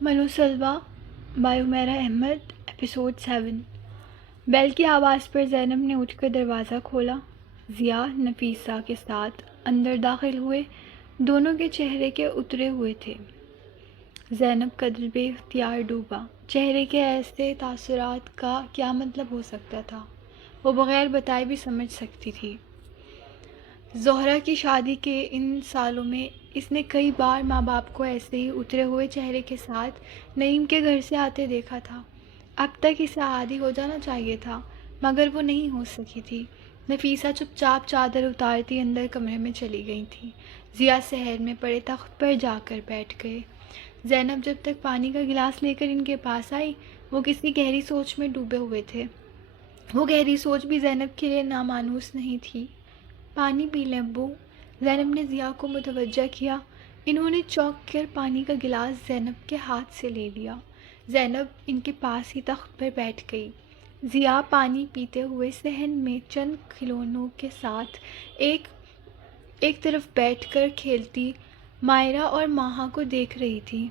منو سلوا by Umera Ahmad episode 7۔ بیل کی آواز پر زینب نے اٹھ کر دروازہ کھولا۔ ضیا نفیسہ کے ساتھ اندر داخل ہوئے، دونوں کے چہرے کے اترے ہوئے تھے۔ زینب کا دل بے اختیار ڈوبا۔ چہرے کے ایسے تاثرات کا کیا مطلب ہو سکتا تھا؟ وہ بغیر بتائے بھی سمجھ سکتی تھی۔ زہرہ کی شادی کے ان سالوں میں اس نے کئی بار ماں باپ کو ایسے ہی اترے ہوئے چہرے کے ساتھ نعیم کے گھر سے آتے دیکھا تھا۔ اب تک اسے عادی ہو جانا چاہیے تھا، مگر وہ نہیں ہو سکی تھی۔ نفیسہ چپ چاپ چادر اتارتی اندر کمرے میں چلی گئی تھی۔ ضیا صحن میں پڑے تخت پر جا کر بیٹھ گئے۔ زینب جب تک پانی کا گلاس لے کر ان کے پاس آئی، وہ کسی گہری سوچ میں ڈوبے ہوئے تھے۔ وہ گہری سوچ بھی زینب کے لیے نامانوس نہیں تھی۔ پانی پی لیں ابو، زینب نے ضیا کو متوجہ کیا۔ انہوں نے چونک کر پانی کا گلاس زینب کے ہاتھ سے لے لیا۔ زینب ان کے پاس ہی تخت پر بیٹھ گئی۔ ضیا پانی پیتے ہوئے صحن میں چند کھلونوں کے ساتھ ایک طرف بیٹھ کر کھیلتی مائرہ اور ماہا کو دیکھ رہی تھی۔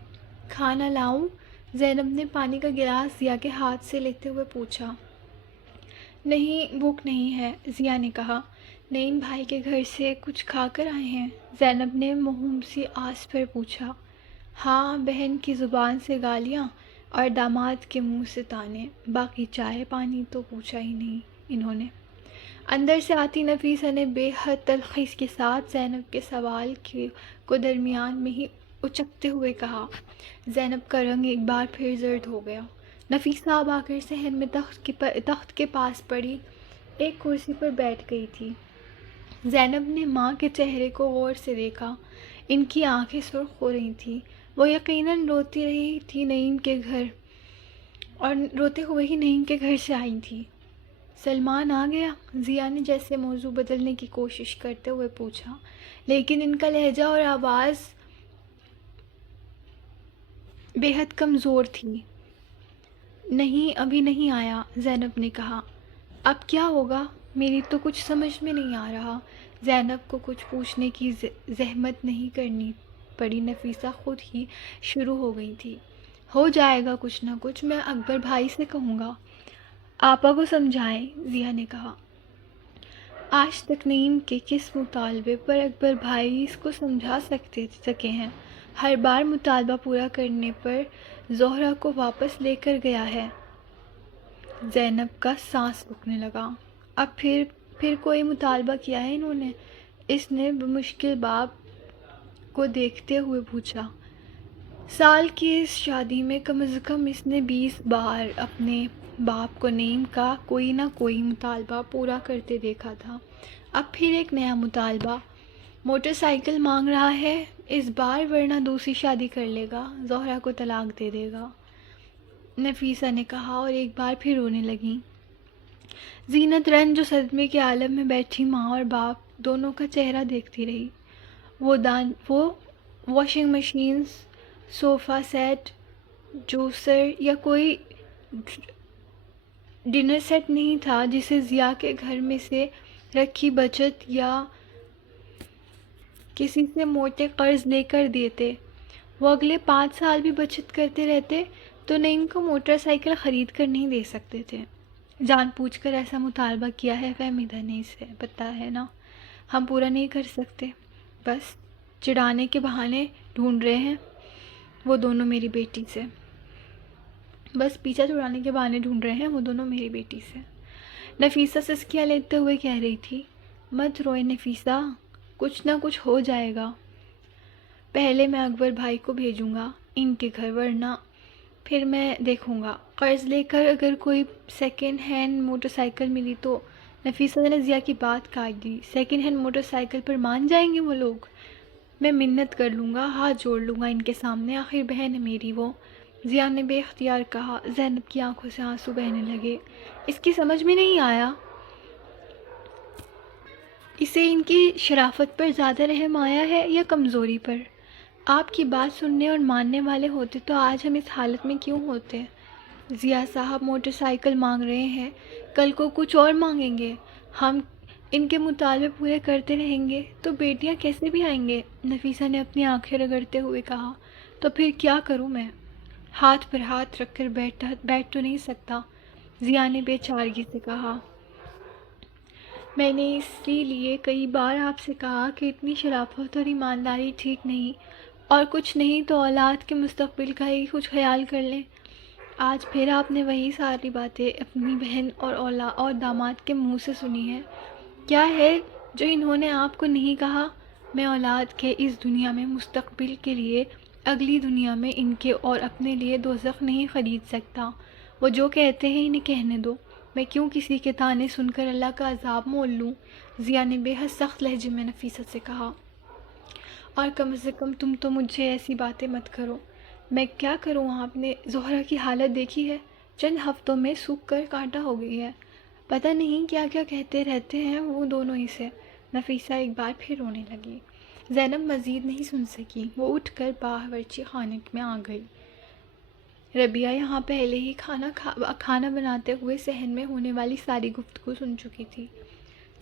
کھانا لاؤں؟ زینب نے پانی کا گلاس ضیا کے ہاتھ سے لیتے ہوئے پوچھا۔ نہیں، بھوک نہیں ہے، ضیا نے کہا۔ نعیم بھائی کے گھر سے کچھ کھا کر آئے ہیں؟ زینب نے موہوم سی آس پر پوچھا۔ ہاں، بہن کی زبان سے گالیاں اور داماد کے منہ سے طعنے، باقی چائے پانی تو پوچھا ہی نہیں انہوں نے۔ اندر سے آتی نفیسہ نے بے حد تلخی کے ساتھ زینب کے سوال کو درمیان میں ہی اچکتے ہوئے کہا۔ زینب کا رنگ ایک بار پھر زرد ہو گیا۔ نفیسہ اب آ کر صحن میں تخت کے پاس پڑی ایک کرسی پر بیٹھ گئی تھی۔ زینب نے ماں کے چہرے کو غور سے دیکھا۔ ان کی آنکھیں سرخ ہو رہی تھیں۔ وہ یقیناً روتی رہی تھی نعیم کے گھر، اور روتے ہوئے ہی نعیم کے گھر سے آئی تھی۔ سلمان آ گیا؟ ضیا نے جیسے موضوع بدلنے کی کوشش کرتے ہوئے پوچھا، لیکن ان کا لہجہ اور آواز بے حد کمزور تھی۔ نہیں، ابھی نہیں آیا، زینب نے کہا۔ اب کیا ہوگا؟ میری تو کچھ سمجھ میں نہیں آ رہا۔ زینب کو کچھ پوچھنے کی زحمت نہیں کرنی پڑی، نفیسہ خود ہی شروع ہو گئی تھی۔ ہو جائے گا کچھ نہ کچھ، میں اکبر بھائی سے کہوں گا۔ آپا کو سمجھائیں، ضیا نے کہا۔ آج تک نعیم کے کس مطالبے پر اکبر بھائی اس کو سمجھا سکے ہیں؟ ہر بار مطالبہ پورا کرنے پر زہرہ کو واپس لے کر گیا ہے۔ زینب کا سانس رکنے لگا۔ اب پھر کوئی مطالبہ کیا ہے انہوں نے؟ اس نے بمشکل باپ کو دیکھتے ہوئے پوچھا۔ سال کی اس شادی میں کم از کم اس نے 20 بار اپنے باپ کو نعیم کا کوئی نہ کوئی مطالبہ پورا کرتے دیکھا تھا۔ اب پھر ایک نیا مطالبہ، موٹر سائیکل مانگ رہا ہے اس بار، ورنہ دوسری شادی کر لے گا، زہرہ کو طلاق دے دے گا، نفیسہ نے کہا، اور ایک بار پھر رونے لگیں۔ زینت رن جو صدمے کے عالم میں بیٹھی ماں اور باپ دونوں کا چہرہ دیکھتی رہی۔ وہ washing machine, sofa set, juicer یا کوئی ڈنر سیٹ نہیں تھا جسے ضیا کے گھر میں سے رکھی بچت یا کسی سے موٹے قرض لے کر دیتے۔ وہ اگلے 5 سال بھی بچت کرتے رہتے تو نعیم کو موٹر سائیکل خرید کر نہیں دے سکتے تھے۔ جان پوچھ کر ایسا مطالبہ کیا ہے، فہمیدہ نہیں سے پتہ ہے نا، ہم پورا نہیں کر سکتے، بس چڑھانے کے بہانے ڈھونڈ رہے ہیں وہ دونوں میری بیٹی سے، بس پیچھا چھڑانے کے بہانے ڈھونڈ رہے ہیں وہ دونوں میری بیٹی سے۔ نفیسہ سسکیاں لیتے ہوئے کہہ رہی تھی۔ مت روئے نفیسہ، کچھ نہ کچھ ہو جائے گا۔ پہلے میں اکبر بھائی کو بھیجوں گا ان کے گھر، ورنہ پھر میں دیکھوں گا، قرض لے کر اگر کوئی سیکنڈ ہینڈ موٹر سائیکل ملی تو۔ نفیسہ نے ضیا کی بات کاٹ دی۔ سیکنڈ ہینڈ موٹر سائیکل پر مان جائیں گے وہ لوگ؟ میں منت کر لوں گا، ہاتھ جوڑ لوں گا ان کے سامنے، آخر بہن ہے میری وہ، ضیا نے بے اختیار کہا۔ زینب کی آنکھوں سے آنسو بہنے لگے۔ اس کی سمجھ میں نہیں آیا، اسے ان کی شرافت پر زیادہ رحم آیا ہے یا کمزوری پر؟ آپ کی بات سننے اور ماننے والے ہوتے تو آج ہم اس حالت میں کیوں ہوتے؟ ضیا صاحب موٹر سائیکل مانگ رہے ہیں، کل کو کچھ اور مانگیں گے، ہم ان کے مطالبے پورے کرتے رہیں گے تو بیٹیاں کیسے بھی آئیں گے؟ نفیسہ نے اپنی آنکھیں رگڑتے ہوئے کہا۔ تو پھر کیا کروں میں؟ ہاتھ پر ہاتھ رکھ کر بیٹھ تو نہیں سکتا، ضیا نے بے چارگی سے کہا۔ میں نے اسی لیے کئی بار آپ سے کہا کہ اتنی شرافت اور ایمانداری ٹھیک نہیں، اور کچھ نہیں تو اولاد کے مستقبل کا ہی کچھ خیال کر لیں۔ آج پھر آپ نے وہی ساری باتیں اپنی بہن اور داماد کے منہ سے سنی ہے۔ کیا ہے جو انہوں نے آپ کو نہیں کہا؟ میں اولاد کے اس دنیا میں مستقبل کے لیے اگلی دنیا میں ان کے اور اپنے لیے دوزخ نہیں خرید سکتا۔ وہ جو کہتے ہیں انہیں کہنے دو، میں کیوں کسی کے طعنے سن کر اللہ کا عذاب مول لوں؟ ضیا نے بے حد سخت لہجے میں نفیست سے کہا۔ اور کم سے کم تم تو مجھے ایسی باتیں مت کرو۔ میں کیا کروں؟ آپ نے زہرا کی حالت دیکھی ہے، چند ہفتوں میں سوکھ کر کانٹا ہو گئی ہے۔ پتہ نہیں کیا کیا کہتے رہتے ہیں وہ دونوں ہی سے۔ نفیسہ ایک بار پھر رونے لگی۔ زینب مزید نہیں سن سکی، وہ اٹھ کر باورچی خانے میں آ گئی۔ ربیہ یہاں پہلے ہی کھانا بناتے ہوئے صحن میں ہونے والی ساری گفتگو سن چکی تھی۔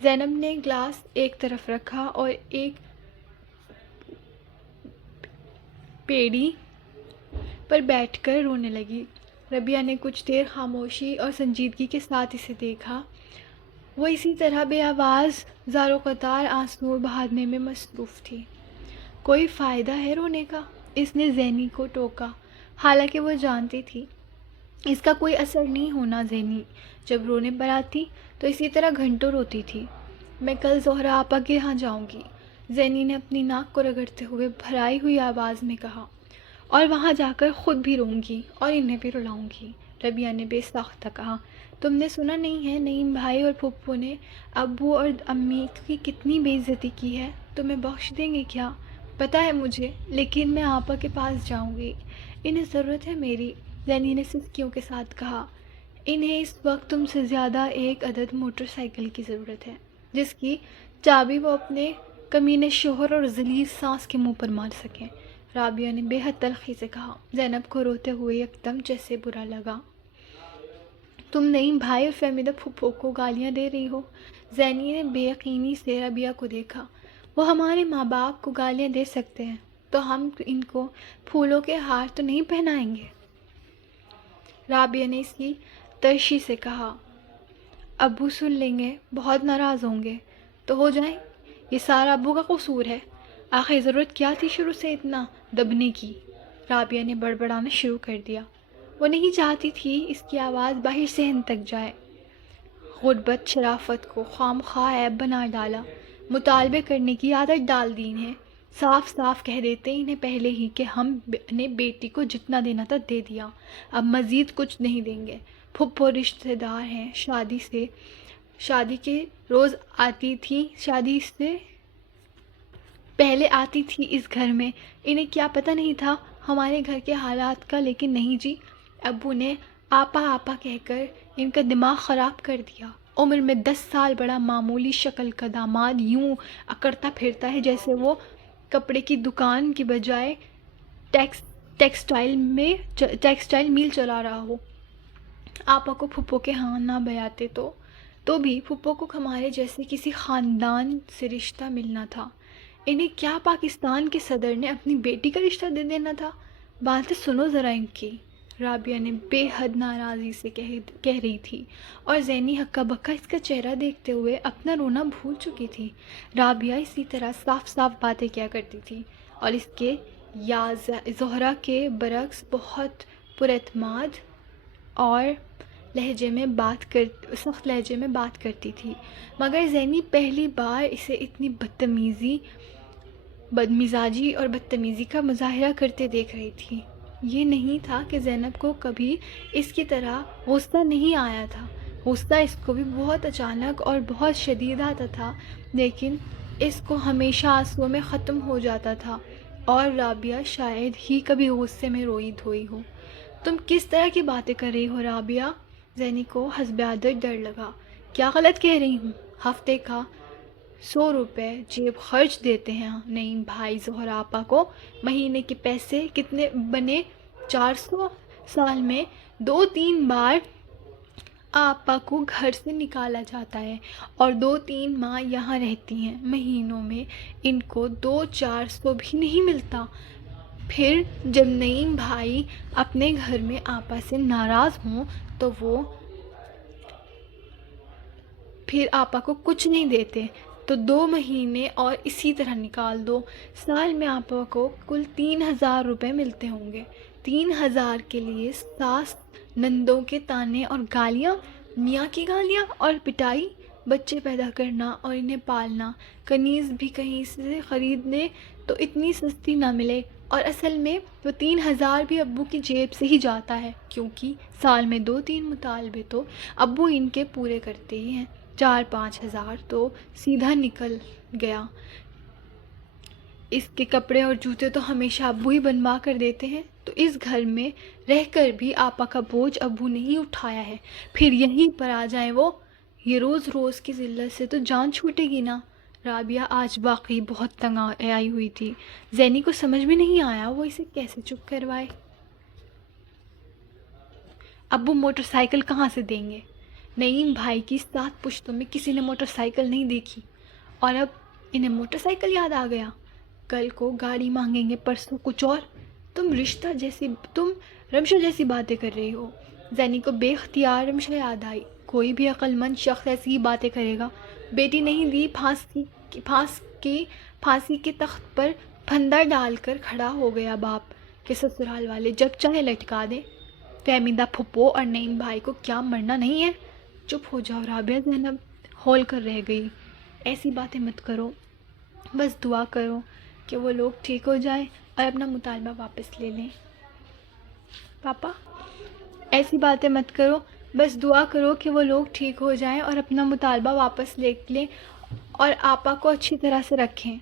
زینب نے گلاس ایک طرف رکھا اور ایک پیڑھی پر بیٹھ کر رونے لگی۔ ربیہ نے کچھ دیر خاموشی اور سنجیدگی کے ساتھ اسے دیکھا۔ وہ اسی طرح بے آواز زار و قطار آنسو بہانے میں مصروف تھی۔ کوئی فائدہ ہے رونے کا؟ اس نے زینی کو ٹوکا، حالانکہ وہ جانتی تھی اس کا کوئی اثر نہیں ہونا۔ زینی جب رونے پر آتی تو اسی طرح گھنٹوں روتی تھی۔ میں کل زہرا آپا کے یہاں جاؤں گی، زینی نے اپنی ناک کو رگڑتے ہوئے بھرائی ہوئی آواز میں کہا، اور وہاں جا کر خود بھی روں گی اور انہیں بھی رلاؤں گی۔ ربیہ نے بے ساختہ کہا، تم نے سنا نہیں ہے نعیم بھائی اور پھپھو نے ابو اور امی کی کتنی بے عزتی کی ہے؟ تمہیں بخش دیں گے کیا؟ پتہ ہے مجھے، لیکن میں آپا کے پاس جاؤں گی، انہیں ضرورت ہے میری۔ زینی نے سسکیوں کے ساتھ کہا، انہیں اس وقت تم سے زیادہ ایک عدد موٹر سائیکل کی ضرورت ہے، جس کی چابی وہ اپنے کمینے شوہر اور ذلیل ساس کے منہ پر مار سکیں۔ رابعہ نے بے حد تلخی سے کہا۔ زینب کو روتے ہوئے یکدم جیسے برا لگا۔ تم نعیم بھائی اور فہمیدہ پھپھو کو گالیاں دے رہی ہو؟ زینی نے بے یقینی سے ربیہ کو دیکھا۔ وہ ہمارے ماں باپ کو گالیاں دے سکتے ہیں تو ہم ان کو پھولوں کے ہار تو نہیں پہنائیں گے؟ رابعہ نے اس کی ترشی سے کہا۔ ابو سن لیں گے، بہت ناراض ہوں گے تو ہو جائیں، یہ سارا ابو کا قصور ہے۔ آخر ضرورت کیا تھی شروع سے اتنا دبنے کی؟ رابعہ نے بڑبڑانا شروع کر دیا۔ وہ نہیں چاہتی تھی اس کی آواز باہر صحن تک جائے۔ غربت شرافت کو خام خواہ عیب بنا ڈالا، مطالبے کرنے کی عادت ڈال دی انہیں۔ صاف صاف کہہ دیتے انہیں پہلے ہی کہ ہم نے بیٹی کو جتنا دینا تھا دے دیا، اب مزید کچھ نہیں دیں گے۔ پھپھو رشتہ دار ہیں، شادی کے روز آتی تھی، شادی سے پہلے آتی تھی اس گھر میں، انہیں کیا پتہ نہیں تھا ہمارے گھر کے حالات کا؟ لیکن نہیں جی، ابو نے آپا آپا کہہ کر ان کا دماغ خراب کر دیا۔ عمر میں 10 سال بڑا، معمولی شکل کا داماد یوں اکڑتا پھرتا ہے جیسے وہ کپڑے کی دکان کی بجائے ٹیکسٹائل میل چلا رہا ہو۔ آپا کو پھپھو کے ہاں نہ بیاتے تو بھی پھپھو کو ہمارے جیسے کسی خاندان سے رشتہ ملنا تھا۔ انہیں کیا پاکستان کے صدر نے اپنی بیٹی کا رشتہ دے دینا تھا؟ باتیں سنو ذرا ان کی، رابعہ نے بے حد ناراضی سے کہہ رہی تھی، اور زینی ہکا بکا اس کا چہرہ دیکھتے ہوئے اپنا رونا بھول چکی تھی۔ رابعہ اسی طرح صاف صاف باتیں کیا کرتی تھی اور اس کے یا زہرا کے برعکس بہت پراعتماد اور سخت لہجے میں بات کرتی تھی، مگر زینی پہلی بار اسے اتنی بدمزاجی اور بدتمیزی کا مظاہرہ کرتے دیکھ رہی تھی۔ یہ نہیں تھا کہ زینب کو کبھی اس کی طرح غصہ نہیں آیا تھا، غصہ اس کو بھی بہت اچانک اور بہت شدید آتا تھا، لیکن اس کو ہمیشہ آنسوؤں میں ختم ہو جاتا تھا، اور رابعہ شاید ہی کبھی غصے میں روئی دھوئی ہو۔ تم کس طرح کی باتیں کر رہی ہو رابعہ؟ زینی کو حسب عادت ڈر لگا۔ کیا غلط کہہ رہی ہوں؟ ہفتے کا 100 روپے جیب خرچ دیتے ہیں نعیم بھائی زہرا آپا کو، مہینے کے پیسے کتنے بنے؟ 400۔ سال میں 2-3 بار آپا کو گھر سے نکالا جاتا ہے اور 2-3 ماہ یہاں رہتی ہیں، مہینوں میں ان کو 200-400 بھی نہیں ملتا۔ پھر جب نعیم بھائی اپنے گھر میں آپا سے ناراض ہوں تو وہ پھر آپا کو کچھ نہیں دیتے، تو 2 مہینے اور اسی طرح نکال دو، سال میں آپا کو کل 3,000 روپے ملتے ہوں گے۔ 3,000 کے لیے ساس نندوں کے تانے اور گالیاں، میاں کی گالیاں اور پٹائی، بچے پیدا کرنا اور انہیں پالنا، کنیز بھی کہیں سے خریدنے تو اتنی سستی نہ ملے، اور اصل میں وہ 3,000 بھی ابو کی جیب سے ہی جاتا ہے، کیونکہ سال میں 2-3 مطالبے تو ابو ان کے پورے کرتے ہی ہیں، 4-5 ہزار تو سیدھا نکل گیا۔ اس کے کپڑے اور جوتے تو ہمیشہ ابو ہی بنوا کر دیتے ہیں، تو اس گھر میں رہ کر بھی آپا کا بوجھ ابو نے ہی اٹھایا ہے، پھر یہیں پر آ جائیں وہ، یہ روز روز کی ذلت سے تو جان چھوٹے گی نا۔ رابعہ آج واقعی بہت تنگ آئی ہوئی تھی، زینی کو سمجھ میں نہیں آیا وہ اسے کیسے چپ کروائے۔ ابو موٹر سائیکل کہاں سے دیں گے؟ نعیم بھائی کی 7 پشتوں میں کسی نے موٹر سائیکل نہیں دیکھی، اور اب انہیں موٹر سائیکل یاد آ گیا۔ کل کو گاڑی مانگیں گے، پرسوں کچھ اور۔ تم رمشہ جیسی باتیں کر رہی ہو۔ زینی کو بے اختیار رمشہ یاد آئی، کوئی بھی عقل مند شخص ایسی ہی باتیں کرے گا۔ بیٹی نہیں دی، پھانسی کے تخت پر پھندا ڈال کر کھڑا ہو گیا باپ کہ سسرال والے جب چاہے لٹکا دیں۔ فہمیدہ پھپھو اور نعیم بھائی کو کیا مرنا نہیں ہے؟ چپ ہو جاؤ رابعہ، زینب ہول کر رہ گئی۔ ایسی باتیں مت کرو، بس دعا کرو کہ وہ لوگ ٹھیک ہو جائیں اور اپنا مطالبہ واپس لے لیں۔ پاپا، ایسی باتیں مت کرو، بس دعا کرو کہ وہ لوگ ٹھیک ہو جائیں اور اپنا مطالبہ واپس لے لیں اور آپا کو اچھی طرح سے رکھیں۔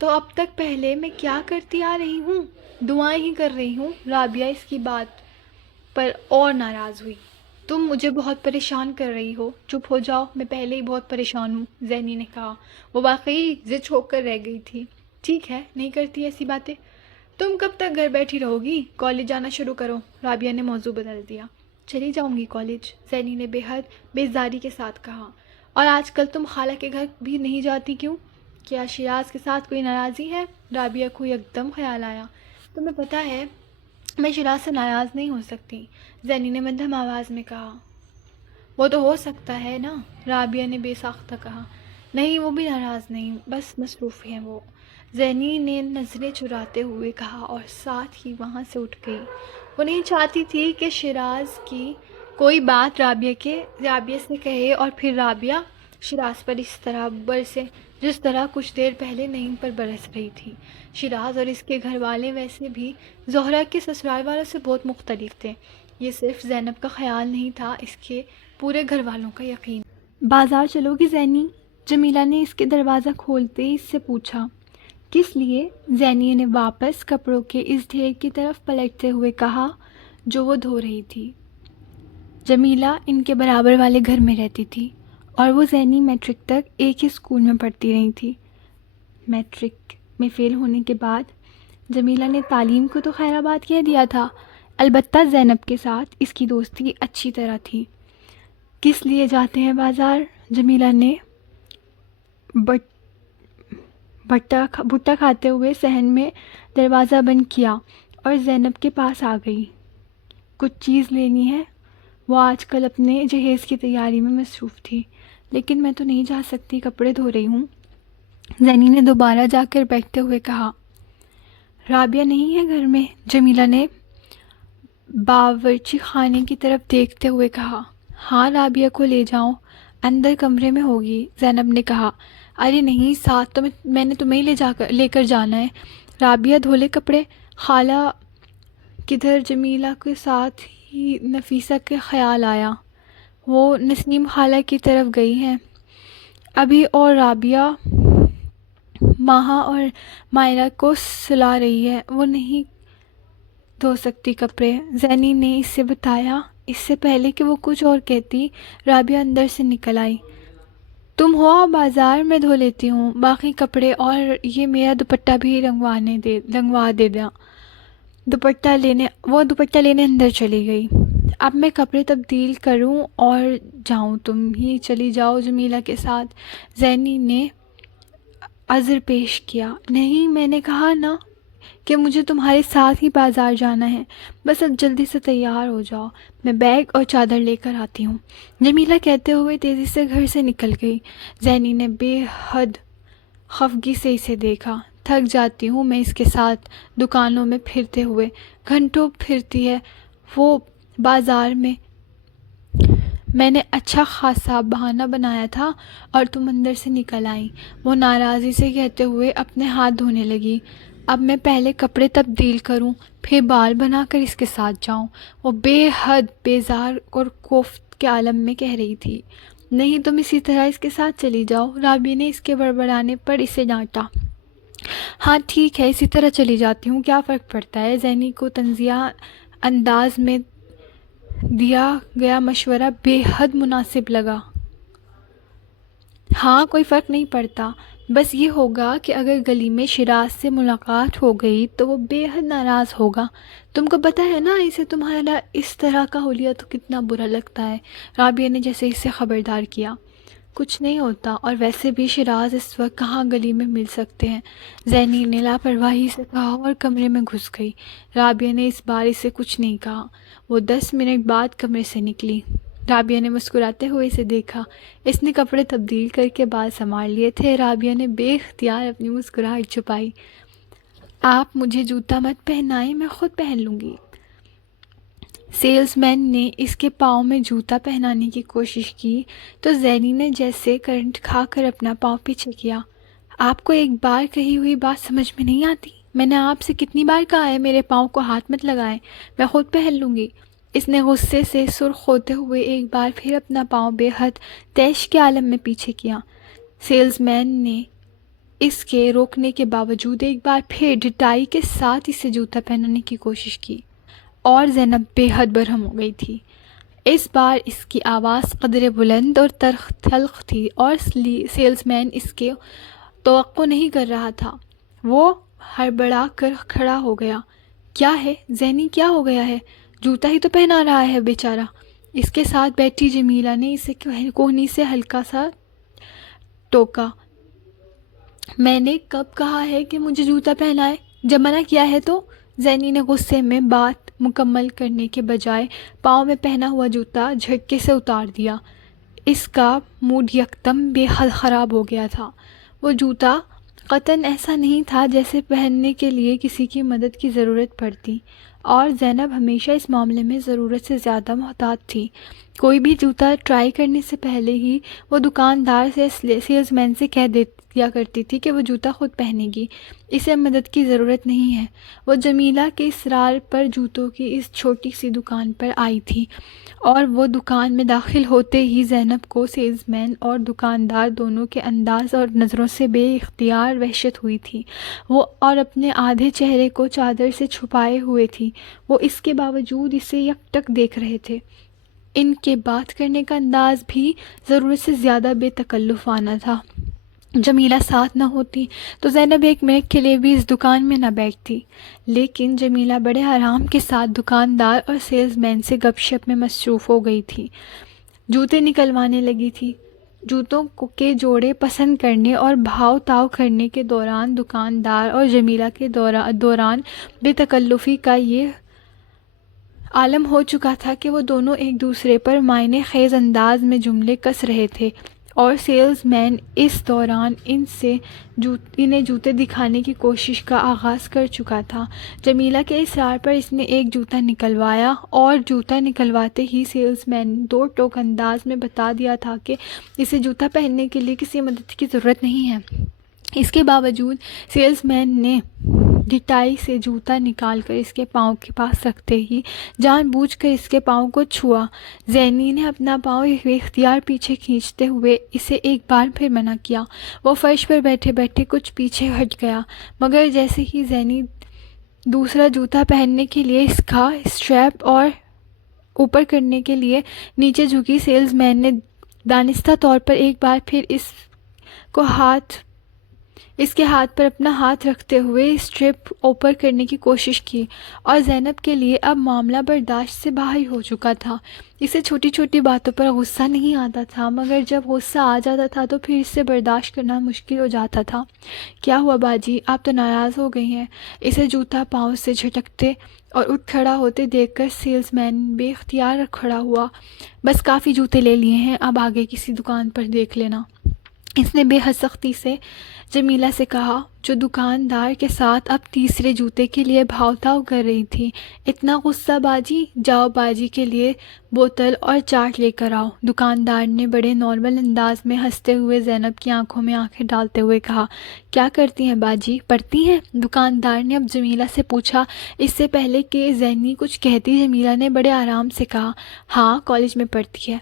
تو اب تک پہلے میں کیا کرتی آ رہی ہوں؟ دعائیں ہی کر رہی ہوں۔ رابعہ اس کی بات پر اور ناراض ہوئی۔ تم مجھے بہت پریشان کر رہی ہو، چپ ہو جاؤ، میں پہلے ہی بہت پریشان ہوں، زینی نے کہا۔ وہ واقعی ضد ہو کر رہ گئی تھی۔ ٹھیک ہے، نہیں کرتی ایسی باتیں۔ تم کب تک گھر بیٹھی رہو گی؟ کالج جانا شروع کرو۔ رابعہ نے موضوع بدل دیا۔ چلی جاؤں گی کالج، زینی نے بے حد بیزاری کے ساتھ کہا۔ اور آج کل تم خالہ کے گھر بھی نہیں جاتی کیوں؟ کیا شیراز کے ساتھ کوئی ناراضی ہے؟ رابعہ کو یکدم خیال آیا۔ تمہیں پتہ ہے میں شیراز سے ناراض نہیں ہو سکتی، زینی نے مدھم آواز میں کہا۔ وہ تو ہو سکتا ہے نا، رابعہ نے بے ساختہ کہا۔ نہیں، وہ بھی ناراض نہیں، بس مصروف ہیں وہ، زینی نے نظریں چراتے ہوئے کہا اور ساتھ ہی وہاں سے اٹھ گئی۔ وہ نہیں چاہتی تھی کہ شیراز کی کوئی بات رابعہ سے کہے اور پھر رابعہ شیراز پر اس طرح برسے جس طرح کچھ دیر پہلے نعیم پر برس رہی تھی۔ شیراز اور اس کے گھر والے ویسے بھی زہرہ کے سسرال والوں سے بہت مختلف تھے، یہ صرف زینب کا خیال نہیں تھا، اس کے پورے گھر والوں کا یقین۔ بازار چلو گی زینی؟ جمیلہ نے اس کے دروازہ کھولتے ہی اس سے پوچھا۔ کس لیے؟ زینی نے واپس کپڑوں کے اس ڈھیر کی طرف پلٹتے ہوئے کہا جو وہ دھو رہی تھی۔ جمیلہ ان کے برابر والے گھر میں رہتی تھی اور وہ زینی میٹرک تک ایک ہی اسکول میں پڑھتی رہی تھی۔ میٹرک میں فیل ہونے کے بعد جمیلہ نے تعلیم کو تو خیر آباد کہہ دیا تھا، البتہ زینب کے ساتھ اس کی دوستی اچھی طرح تھی۔ کس لیے جاتے ہیں بازار؟ جمیلہ نے بھٹا کھاتے ہوئے صحن میں دروازہ بند کیا اور زینب کے پاس آ گئی۔ کچھ چیز لینی ہے؟ وہ آج کل اپنے جہیز کی تیاری میں مصروف تھی۔ لیکن میں تو نہیں جا سکتی، کپڑے دھو رہی ہوں، زینی نے دوبارہ جا کر بیٹھتے ہوئے کہا۔ رابعہ نہیں ہے گھر میں؟ جمیلہ نے باورچی خانے کی طرف دیکھتے ہوئے کہا۔ ہاں، رابعہ کو لے جاؤ، اندر کمرے میں ہوگی، زینب نے کہا۔ ارے نہیں، ساتھ تو میں نے تمہیں لے کر جانا ہے۔ رابعہ دھولے کپڑے، خالہ کدھر؟ جمیلہ کے ساتھ ہی نفیسہ کا خیال آیا۔ وہ نسیم خالہ کی طرف گئی ہیں ابھی، اور رابعہ ماہا اور مائرہ کو سلا رہی ہے، وہ نہیں دھو سکتی کپڑے، زینی نے اس سے بتایا۔ اس سے پہلے کہ وہ کچھ اور کہتی، رابعہ اندر سے نکل آئی۔ تم ہو آؤ بازار، میں دھو لیتی ہوں باقی کپڑے، اور یہ میرا دوپٹہ بھی رنگوا دینا۔ وہ دوپٹہ لینے اندر چلی گئی۔ اب میں کپڑے تبدیل کروں اور جاؤں، تم ہی چلی جاؤ جمیلہ کے ساتھ، زینی نے عذر پیش کیا۔ نہیں، میں نے کہا نا کہ مجھے تمہارے ساتھ ہی بازار جانا ہے، بس اب جلدی سے تیار ہو جاؤ، میں بیگ اور چادر لے کر آتی ہوں۔ جمیلہ کہتے ہوئے تیزی سے گھر سے نکل گئی۔ زینی نے بے حد خفگی سے اسے دیکھا۔ تھک جاتی ہوں میں اس کے ساتھ دکانوں میں پھرتے ہوئے، گھنٹوں پھرتی ہے وہ بازار میں نے اچھا خاصا بہانہ بنایا تھا اور تم اندر سے نکل آئی، وہ ناراضی سے کہتے ہوئے اپنے ہاتھ دھونے لگی۔ اب میں پہلے کپڑے تبدیل کروں پھر بال بنا کر اس کے ساتھ جاؤں، وہ بے حد بیزار اور کوفت کے عالم میں کہہ رہی تھی۔ نہیں، تم اسی طرح اس کے ساتھ چلی جاؤ، رابعہ نے اس کے بڑبڑانے پر اسے ڈانٹا۔ ہاں ٹھیک ہے، اسی طرح چلی جاتی ہوں، کیا فرق پڑتا ہے؟ زینی کو طنزیہ انداز میں دیا گیا مشورہ بے حد مناسب لگا۔ ہاں کوئی فرق نہیں پڑتا، بس یہ ہوگا کہ اگر گلی میں شیراز سے ملاقات ہو گئی تو وہ بے حد ناراض ہوگا۔ تم کو پتہ ہے نا اسے تمہارا اس طرح کا حلیہ تو کتنا برا لگتا ہے، رابعہ نے جیسے اسے خبردار کیا۔ کچھ نہیں ہوتا، اور ویسے بھی شیراز اس وقت کہاں گلی میں مل سکتے ہیں، زینی نے لاپرواہی سے کہا اور کمرے میں گھس گئی۔ رابعہ نے اس بار اسے کچھ نہیں کہا۔ وہ 10 منٹ بعد کمرے سے نکلی۔ رابعہ نے مسکراتے ہوئے اسے دیکھا۔ اس نے کپڑے تبدیل کر کے بال سنوار لیے تھے۔ رابعہ نے بے اختیار اپنی مسکراہٹ چھپائی۔ آپ مجھے جوتا مت پہنائیں، میں خود پہن لوں گی۔ سیلز مین نے اس کے پاؤں میں جوتا پہنانے کی کوشش کی تو زینی نے جیسے کرنٹ کھا کر اپنا پاؤں پیچھے کیا۔ آپ کو ایک بار کہی ہوئی بات سمجھ میں نہیں آتی؟ میں نے آپ سے کتنی بار کہا ہے میرے پاؤں کو ہاتھ مت لگائیں، میں خود پہن لوں گی۔ اس نے غصے سے سرخ ہوتے ہوئے ایک بار پھر اپنا پاؤں بے حد طیش کے عالم میں پیچھے کیا۔ سیلز مین نے اس کے روکنے کے باوجود ایک بار پھر ڈٹائی کے ساتھ اسے جوتا پہنانے کی کوشش کی، اور زینب بے حد برہم ہو گئی تھی۔ اس بار اس کی آواز قدرے بلند اور تلخ تھی اور سیلز مین اس کے توقع نہیں کر رہا تھا۔ وہ ہڑبڑا کر کھڑا ہو گیا۔ کیا ہے زینی، کیا ہو گیا ہے؟ جوتا ہی تو پہنا رہا ہے بیچارہ۔ اس کے ساتھ بیٹھی جمیلہ نے اسے کوہنی سے ہلکا سا ٹوکا۔ میں نے کب کہا ہے کہ مجھے جوتا پہنائے؟ جب منع کیا ہے تو؟ زینی نے غصے میں بات مکمل کرنے کے بجائے پاؤں میں پہنا ہوا جوتا جھٹکے سے اتار دیا۔ اس کا موڈ یکدم بے حد خراب ہو گیا تھا۔ وہ جوتا قطعاً ایسا نہیں تھا جیسے پہننے کے لیے کسی کی مدد کی ضرورت پڑتی، اور زینب ہمیشہ اس معاملے میں ضرورت سے زیادہ محتاط تھی۔ کوئی بھی جوتا ٹرائی کرنے سے پہلے ہی وہ دکاندار سے سیلز مین سے کہہ دیا کرتی تھی کہ وہ جوتا خود پہنے گی، اسے مدد کی ضرورت نہیں ہے۔ وہ جمیلہ کے اصرار پر جوتوں کی اس چھوٹی سی دکان پر آئی تھی، اور وہ دکان میں داخل ہوتے ہی زینب کو سیلز مین اور دکاندار دونوں کے انداز اور نظروں سے بے اختیار وحشت ہوئی تھی۔ وہ اور اپنے آدھے چہرے کو چادر سے چھپائے ہوئے تھی، وہ اس کے باوجود اسے یک ٹک دیکھ رہے تھے۔ ان کے بات کرنے کا انداز بھی ضرورت سے زیادہ بے تکلفانہ تھا۔ جمیلہ ساتھ نہ ہوتی تو زینب ایک منٹ کے لیے بھی اس دکان میں نہ بیٹھتی، لیکن جمیلہ بڑے آرام کے ساتھ دکاندار اور سیلز مین سے گپ شپ میں مصروف ہو گئی تھی، جوتے نکلوانے لگی تھی۔ جوتوں کے جوڑے پسند کرنے اور بھاؤ تاؤ کرنے کے دوران دکاندار اور جمیلہ کے دوران بے تکلفی کا یہ عالم ہو چکا تھا کہ وہ دونوں ایک دوسرے پر معنی خیز انداز میں جملے کس رہے تھے، اور سیلز مین اس دوران انہیں جوتے دکھانے کی کوشش کا آغاز کر چکا تھا۔ جمیلہ کے اصرار پر اس نے ایک جوتا نکلوایا، اور جوتا نکلواتے ہی سیلز مین نے دو ٹوک انداز میں بتا دیا تھا کہ اسے جوتا پہننے کے لیے کسی مدد کی ضرورت نہیں ہے۔ اس کے باوجود سیلز مین نے ڈٹائی سے جوتا نکال کر اس کے پاؤں کے پاس رکھتے ہی جان بوجھ کر اس کے پاؤں کو چھوا۔ زینی نے اپنا پاؤں بے اختیار پیچھے کھینچتے ہوئے اسے ایک بار پھر منع کیا۔ وہ فرش پر بیٹھے بیٹھے کچھ پیچھے ہٹ گیا، مگر جیسے ہی زینی دوسرا جوتا پہننے کے لیے اس کا اسٹریپ اور اوپر کرنے کے لیے نیچے جھکی، سیلز مین نے دانستہ طور پر ایک بار پھر اس کو ہاتھ اس کے ہاتھ پر اپنا ہاتھ رکھتے ہوئے اسٹرپ اوپر کرنے کی کوشش کی، اور زینب کے لیے اب معاملہ برداشت سے باہر ہو چکا تھا۔ اسے چھوٹی چھوٹی باتوں پر غصہ نہیں آتا تھا، مگر جب غصہ آ جاتا تھا تو پھر اسے برداشت کرنا مشکل ہو جاتا تھا۔ کیا ہوا باجی، آپ تو ناراض ہو گئی ہیں؟ اسے جوتا پاؤں سے جھٹکتے اور اٹھ کھڑا ہوتے دیکھ کر سیلز مین بے اختیار کھڑا ہوا۔ بس کافی جوتے لے لیے ہیں، اب آگے کسی دکان پر دیکھ لینا، اس نے بے حد سختی سے جمیلہ سے کہا، جو دکاندار کے ساتھ اب تیسرے جوتے کے لیے بھاؤ تاؤ کر رہی تھی۔ اتنا غصہ باجی؟ جاؤ باجی کے لیے بوتل اور چاٹ لے کر آؤ، دکاندار نے بڑے نارمل انداز میں ہنستے ہوئے زینب کی آنکھوں میں آنکھیں ڈالتے ہوئے کہا۔ کیا کرتی ہیں باجی، پڑھتی ہیں؟ دکاندار نے اب جمیلہ سے پوچھا۔ اس سے پہلے کہ زینی کچھ کہتی جمیلہ نے بڑے آرام سے کہا، ہاں کالج میں پڑھتی ہے۔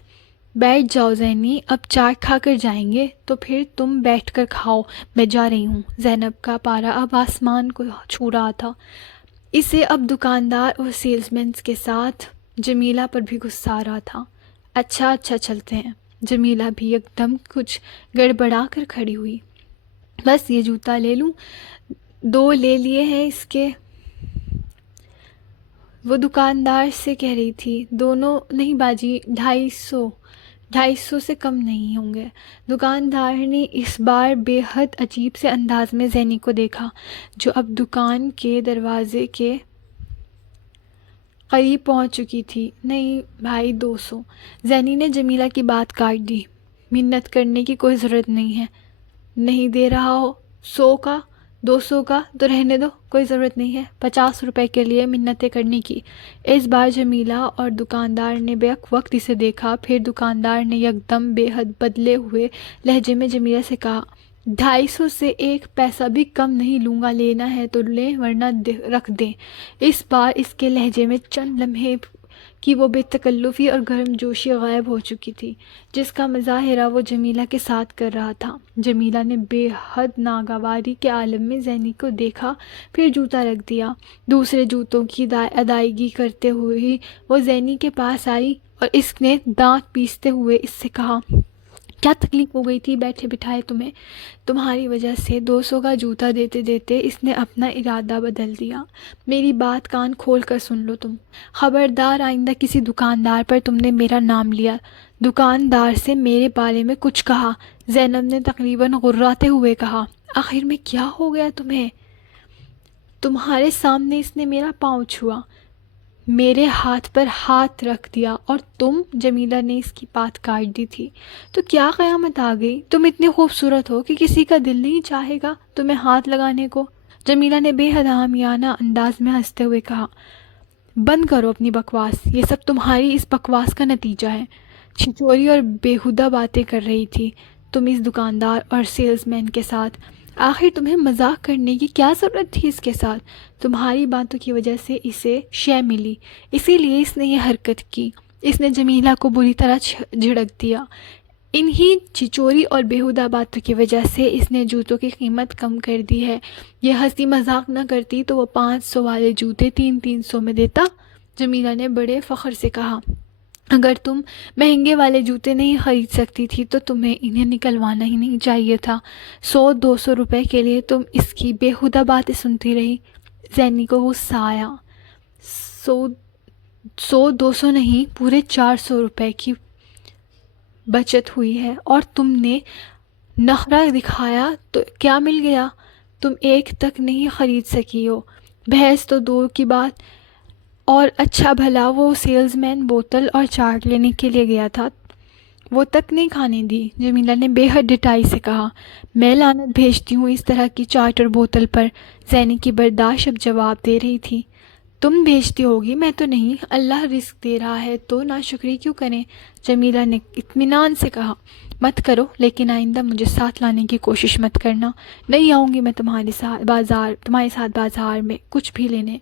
بیٹھ جاؤ زینی، اب چاٹ کھا کر جائیں گے تو پھر تم بیٹھ کر کھاؤ، میں جا رہی ہوں۔ زینب کا پارا اب آسمان کو چھو رہا تھا۔ اسے اب دکاندار اور سیلز مین کے ساتھ جمیلہ پر بھی غصہ آ رہا تھا۔ اچھا چلتے ہیں۔ جمیلہ بھی ایک دم کچھ گڑبڑا کر کھڑی ہوئی۔ بس یہ جوتا لے لوں؟ 2 لے لیے ہیں اس کے، وہ دکاندار سے کہہ رہی تھی۔ دونوں نہیں باجی، 250 سے کم نہیں ہوں گے۔ دکاندار نے اس بار بے حد عجیب سے انداز میں زینی کو دیکھا، جو اب دکان کے دروازے کے قریب پہنچ چکی تھی۔ نہیں بھائی، 200۔ زینی نے جمیلہ کی بات کاٹ دی۔ منت کرنے کی کوئی ضرورت نہیں ہے، نہیں دے رہا ہو 100 کا 200 کا تو رہنے دو، کوئی ضرورت نہیں ہے 50 روپے کے لیے منتیں کرنے کی۔ اس بار جمیلہ اور دکاندار نے بیک وقت اسے دیکھا، پھر دکاندار نے یکدم بے حد بدلے ہوئے لہجے میں جمیلہ سے کہا، 250 سے 1 پیسہ بھی کم نہیں لوں گا، لینا ہے تو لیں ورنہ رکھ دیں۔ اس بار اس کے لہجے میں چند لمحے کی وہ بے تکلفی اور گرم جوشی غائب ہو چکی تھی جس کا مظاہرہ وہ جمیلہ کے ساتھ کر رہا تھا۔ جمیلہ نے بے حد ناگواری کے عالم میں زینی کو دیکھا، پھر جوتا رکھ دیا۔ دوسرے جوتوں کی ادائیگی کرتے ہوئے ہی وہ زینی کے پاس آئی اور اس نے دانت پیستے ہوئے اس سے کہا، کیا تکلیف ہو گئی تھی بیٹھے بٹھائے تمہیں؟ تمہاری وجہ سے 200 کا جوتا دیتے دیتے اس نے اپنا ارادہ بدل دیا۔ میری بات کان کھول کر سن لو تم، خبردار آئندہ کسی دکاندار پر تم نے میرا نام لیا، دکاندار سے میرے بارے میں کچھ کہا، زینب نے تقریباً غراتے ہوئے کہا، آخر میں کیا ہو گیا تمہیں؟ تمہارے سامنے اس نے میرا پاؤں چھوا، میرے ہاتھ پر ہاتھ رکھ دیا اور تم، جمیلہ نے اس کی بات کاٹ دی تھی، تو کیا قیامت آ گئی؟ تم اتنی خوبصورت ہو کہ کسی کا دل نہیں چاہے گا تمہیں ہاتھ لگانے کو؟ جمیلہ نے بے حد حامیانہ انداز میں ہنستے ہوئے کہا، بند کرو اپنی بکواس، یہ سب تمہاری اس بکواس کا نتیجہ ہے۔ چھچوری اور بیہودہ باتیں کر رہی تھی تم اس دکاندار اور سیلز مین کے ساتھ، آخر تمہیں مذاق کرنے کی کیا ضرورت تھی اس کے ساتھ؟ تمہاری باتوں کی وجہ سے اسے شے ملی، اسی لیے اس نے یہ حرکت کی۔ اس نے جمیلہ کو بری طرح جھڑک دیا۔ انہی چچوری اور بیہودہ باتوں کی وجہ سے اس نے جوتوں کی قیمت کم کر دی ہے۔ یہ ہنسی مذاق نہ کرتی تو وہ 500 والے جوتے 300 میں دیتا۔ جمیلہ نے بڑے فخر سے کہا، اگر تم مہنگے والے جوتے نہیں خرید سکتی تھی تو تمہیں انہیں نکلوانا ہی نہیں چاہیے تھا۔ 100-200 روپے کے لیے تم اس کی بیہودہ باتیں سنتی رہی۔ زینی کو غصہ آیا۔ 100-200 نہیں، پورے 400 روپے کی بچت ہوئی ہے، اور تم نے نخرہ دکھایا تو کیا مل گیا؟ تم 1 تک نہیں خرید سکی ہو، بحث تو دور کی بات۔ اور اچھا بھلا وہ سیلز مین بوتل اور چاٹ لینے کے لیے گیا تھا، وہ تک نہیں کھانے دی۔ جمیلہ نے بے حد ڈٹائی سے کہا، میں لعنت بھیجتی ہوں اس طرح کی چاٹ اور بوتل پر۔ زینی کی برداشت اب جواب دے رہی تھی، تم بھیجتی ہوگی، میں تو نہیں، اللہ رزق دے رہا ہے تو ناشکری کیوں کریں؟ جمیلہ نے اطمینان سے کہا، مت کرو، لیکن آئندہ مجھے ساتھ لانے کی کوشش مت کرنا، نہیں آؤں گی میں تمہارے ساتھ بازار میں کچھ بھی لینے۔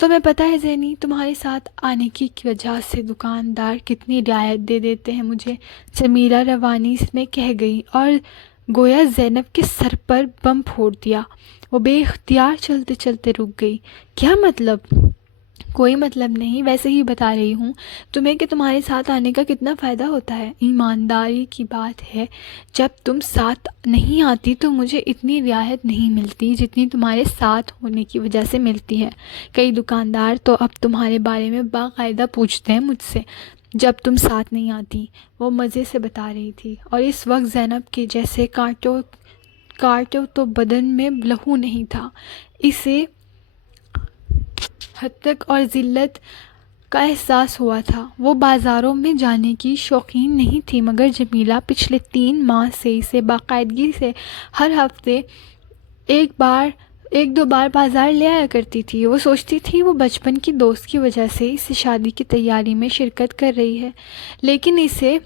تمہیں پتہ ہے زینی، تمہارے ساتھ آنے کی وجہ سے دکاندار کتنی رعایت دے دیتے ہیں مجھے، جمیلہ روانی میں کہہ گئی اور گویا زینب کے سر پر بم پھوڑ دیا۔ وہ بے اختیار چلتے چلتے رک گئی۔ کیا مطلب؟ کوئی مطلب نہیں، ویسے ہی بتا رہی ہوں تمہیں کہ تمہارے ساتھ آنے کا کتنا فائدہ ہوتا ہے۔ ایمانداری کی بات ہے، جب تم ساتھ نہیں آتی تو مجھے اتنی رعایت نہیں ملتی جتنی تمہارے ساتھ ہونے کی وجہ سے ملتی ہے۔ کئی دکاندار تو اب تمہارے بارے میں باقاعدہ پوچھتے ہیں مجھ سے جب تم ساتھ نہیں آتی، وہ مزے سے بتا رہی تھی۔ اور اس وقت زینب کے جیسے کانٹوں تو بدن میں لہو نہیں تھا، اسے حد تک اور ذلت کا احساس ہوا تھا۔ وہ بازاروں میں جانے کی شوقین نہیں تھی، مگر جمیلہ پچھلے 3 ماہ سے اسے باقاعدگی سے ہر ہفتے ایک دو بار بازار لے آیا کرتی تھی۔ وہ سوچتی تھی وہ بچپن کی دوست کی وجہ سے اس شادی کی تیاری میں شرکت کر رہی ہے، لیکن اسے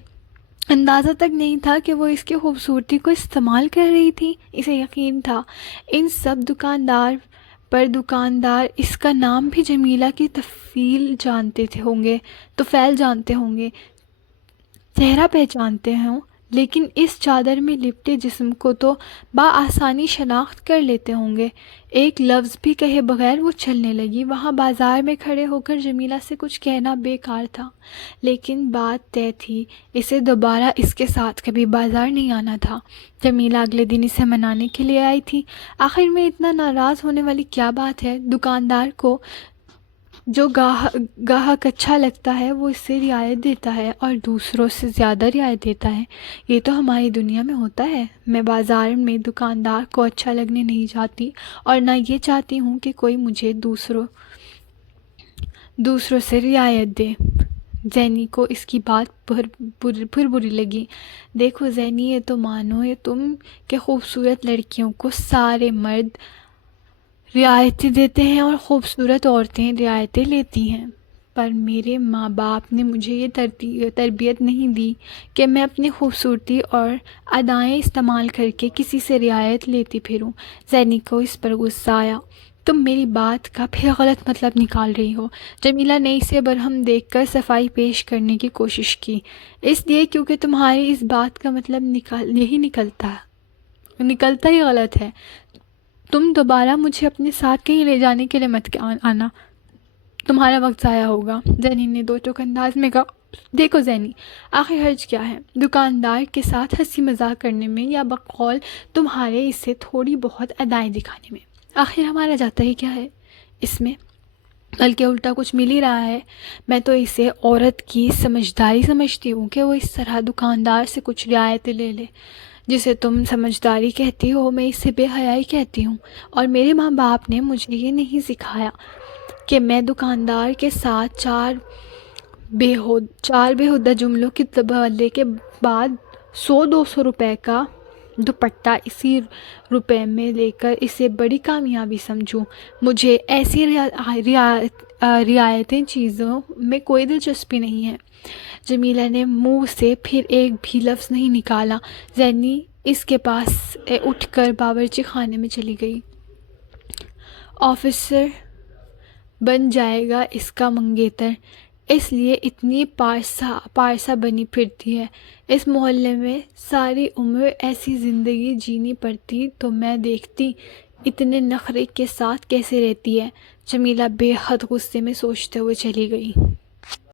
اندازہ تک نہیں تھا کہ وہ اس کی خوبصورتی کو استعمال کر رہی تھی۔ اسے یقین تھا ان سب دکاندار اس کا نام بھی جمیلہ کی طفیل جانتے ہوں گے، چہرہ پہچانتے ہوں، لیکن اس چادر میں لپٹے جسم کو تو بآسانی شناخت کر لیتے ہوں گے۔ ایک لفظ بھی کہے بغیر وہ چلنے لگی۔ وہاں بازار میں کھڑے ہو کر جمیلہ سے کچھ کہنا بیکار تھا، لیکن بات طے تھی، اسے دوبارہ اس کے ساتھ کبھی بازار نہیں آنا تھا۔ جمیلہ اگلے دن اسے منانے کے لیے آئی تھی۔ آخر میں اتنا ناراض ہونے والی کیا بات ہے؟ دکاندار کو جو گاہک اچھا لگتا ہے وہ اس سے رعایت دیتا ہے اور دوسروں سے زیادہ رعایت دیتا ہے۔ یہ تو ہماری دنیا میں ہوتا ہے۔ میں بازار میں دکاندار کو اچھا لگنے نہیں چاہتی اور نہ یہ چاہتی ہوں کہ کوئی مجھے دوسروں سے رعایت دے۔ زینی کو اس کی بات پھر بری لگی۔ دیکھو زینی، یہ تو مانو یہ تم کہ خوبصورت لڑکیوں کو سارے مرد رعایتیں دیتے ہیں اور خوبصورت عورتیں رعایتیں لیتی ہیں، پر میرے ماں باپ نے مجھے یہ تربیت نہیں دی کہ میں اپنی خوبصورتی اور ادائیں استعمال کر کے کسی سے رعایت لیتی پھروں۔ زینی کو اس پر غصہ آیا۔ تم میری بات کا پھر غلط مطلب نکال رہی ہو۔ جمیلہ نے اسے برہم دیکھ کر صفائی پیش کرنے کی کوشش کی۔ اس لیے کیونکہ تمہاری اس بات کا مطلب یہی نکلتا ہی غلط ہے۔ تم دوبارہ مجھے اپنے ساتھ کہیں لے جانے کے لیے مت آنا، تمہارا وقت ضائع ہوگا۔ زینی نے دو ٹوک انداز میں کہا۔ دیکھو زینی، آخر حرج کیا ہے دکاندار کے ساتھ ہنسی مذاق کرنے میں یا بقول تمہارے اسے تھوڑی بہت ادائیں دکھانے میں؟ آخر ہمارا جاتا ہی کیا ہے اس میں؟ بلکہ الٹا کچھ مل ہی رہا ہے۔ میں تو اسے عورت کی سمجھداری سمجھتی ہوں کہ وہ اس طرح دکاندار سے کچھ رعایتیں لے لے۔ جسے تم سمجھداری کہتی ہو میں اسے بے حیائی کہتی ہوں، اور میرے ماں باپ نے مجھے یہ نہیں سکھایا کہ میں دکاندار کے ساتھ چار بےہودہ جملوں کے تبادلے کے بعد 100-200 روپے کا دوپٹہ اسی روپے میں لے کر اسے بڑی کامیابی سمجھوں۔ مجھے ایسی رعایتی چیزوں میں کوئی دلچسپی نہیں ہے۔ جمیلہ نے منہ سے پھر ایک بھی لفظ نہیں نکالا۔ زینی اس کے پاس اٹھ کر باورچی خانے میں چلی گئی۔ آفیسر بن جائے گا اس کا منگیتر، اس لیے اتنی پارسا بنی پھرتی ہے۔ اس محلے میں ساری عمر ایسی زندگی جینی پڑتی تو میں دیکھتی اتنے نخرے کے ساتھ کیسے رہتی ہے۔ جمیلہ بے حد غصے میں سوچتے ہوئے چلی گئی۔